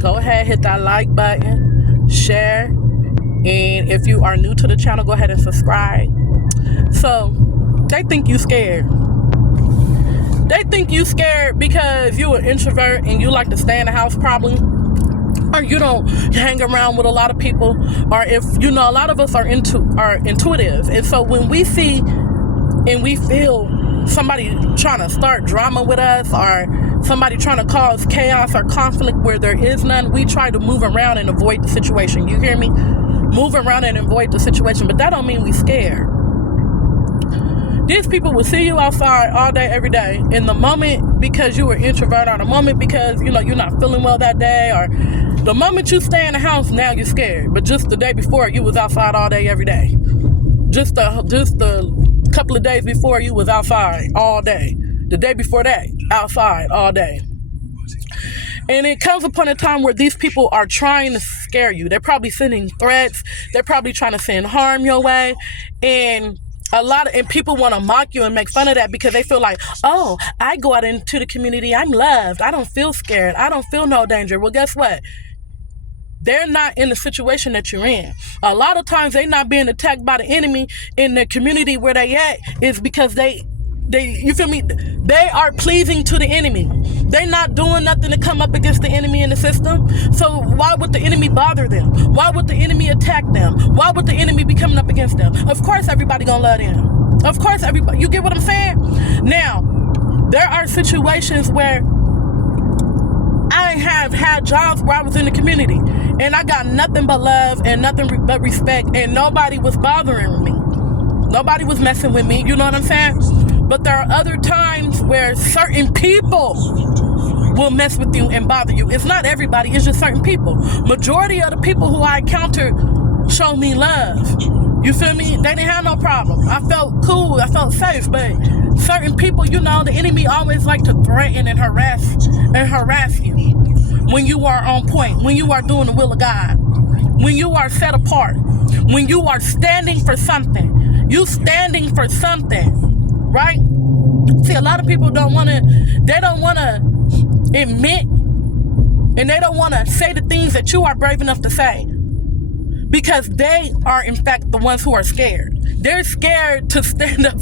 go ahead, hit that like button, share, and if you are new to the channel, go ahead and subscribe. So they think you scared. They think you scared because you an introvert and you like to stay in the house probably, or you don't hang around with a lot of people, or if you know, a lot of us are intuitive, and so when we see and we feel somebody trying to start drama with us, or somebody trying to cause chaos or conflict where there is none, we try to move around and avoid the situation. You hear me? Move around and avoid the situation, but that don't mean we scared. These people will see you outside all day, every day. In the moment, because you were introvert, or the moment because you know you're not feeling well that day, or the moment you stay in the house, now you're scared. But just the day before, you was outside all day, every day. Just the couple of days before, you was outside all day. The day before that, outside all day. And it comes upon a time where these people are trying to scare you. They're probably sending threats. They're probably trying to send harm your way. And people want to mock you and make fun of that because they feel like, oh, I go out into the community, I'm loved, I don't feel scared, I don't feel no danger. Well, guess what? They're not in the situation that you're in. A lot of times they not being attacked by the enemy in the community where they at is because they you feel me? They are pleasing to the enemy. They're not doing nothing to come up against the enemy in the system. So why would the enemy bother them? Why would the enemy attack them? Why would the enemy be coming up against them? Of course everybody gonna love them. Of course everybody. You get what I'm saying? Now, there are situations where I have had jobs where I was in the community and I got nothing but love and nothing but respect, and nobody was bothering me. Nobody was messing with me, you know what I'm saying? But there are other times where certain people will mess with you and bother you. It's not everybody, it's just certain people. Majority of the people who I encountered show me love. You feel me? They didn't have no problem. I felt cool, I felt safe, but certain people, you know, the enemy always like to threaten and harass you when you are on point, when you are doing the will of God, when you are set apart, when you are standing for something. You standing for something, right? See, a lot of people don't want to admit, and they don't want to say the things that you are brave enough to say, because they are in fact the ones who are scared. They're scared to stand up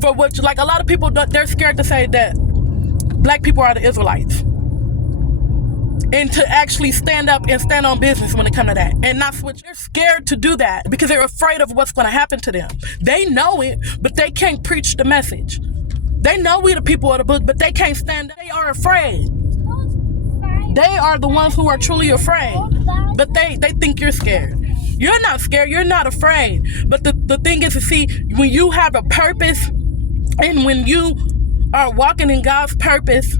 for what, like a lot of people, they're scared to say that black people are the Israelites, and to actually stand up and stand on business when it comes to that, and not switch. They're scared to do that because they're afraid of what's going to happen to them. They know it, but they can't preach the message. They know we the people of the book, but they can't stand. They are afraid. They are the ones who are truly afraid, but they think you're scared. You're not scared. You're not afraid. But the thing is, to see, when you have a purpose and when you are walking in God's purpose,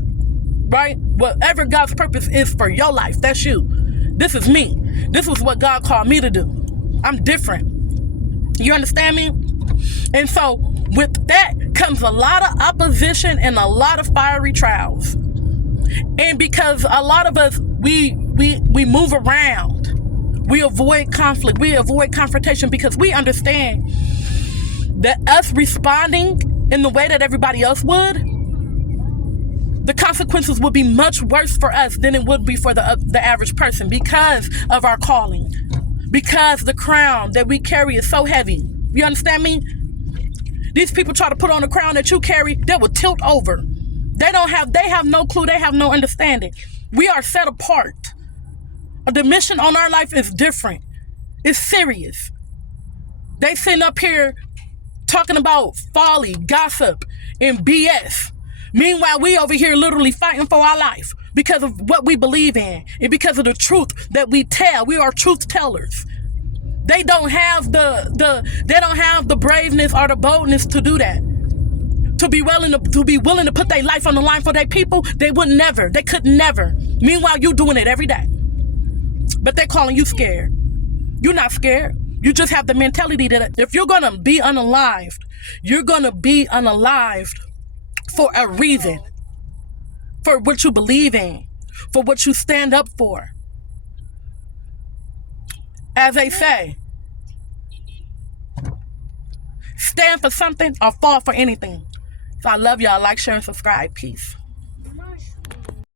right? Whatever God's purpose is for your life, that's you. This is me. This is what God called me to do. I'm different. You understand me? And so with that comes a lot of opposition and a lot of fiery trials. And because a lot of us, we move around. We avoid conflict. We avoid confrontation because we understand that us responding in the way that everybody else would, the consequences would be much worse for us than it would be for the average person, because of our calling, because the crown that we carry is so heavy. You understand me? These people try to put on the crown that you carry, that will tilt over. They have no clue, they have no understanding. We are set apart. The mission on our life is different. It's serious. They sitting up here talking about folly, gossip, and BS. Meanwhile, we over here literally fighting for our life because of what we believe in and because of the truth that we tell. We are truth tellers. They don't have the braveness or the boldness to do that. To be willing to put their life on the line for their people, they could never. Meanwhile, you doing it every day. But they're calling you scared. You're not scared. You just have the mentality that if you're gonna be unalived, you're gonna be unalived for a reason, for what you believe in, for what you stand up for. As they say, stand for something or fall for anything. So I love y'all. Like, share, and subscribe. Peace.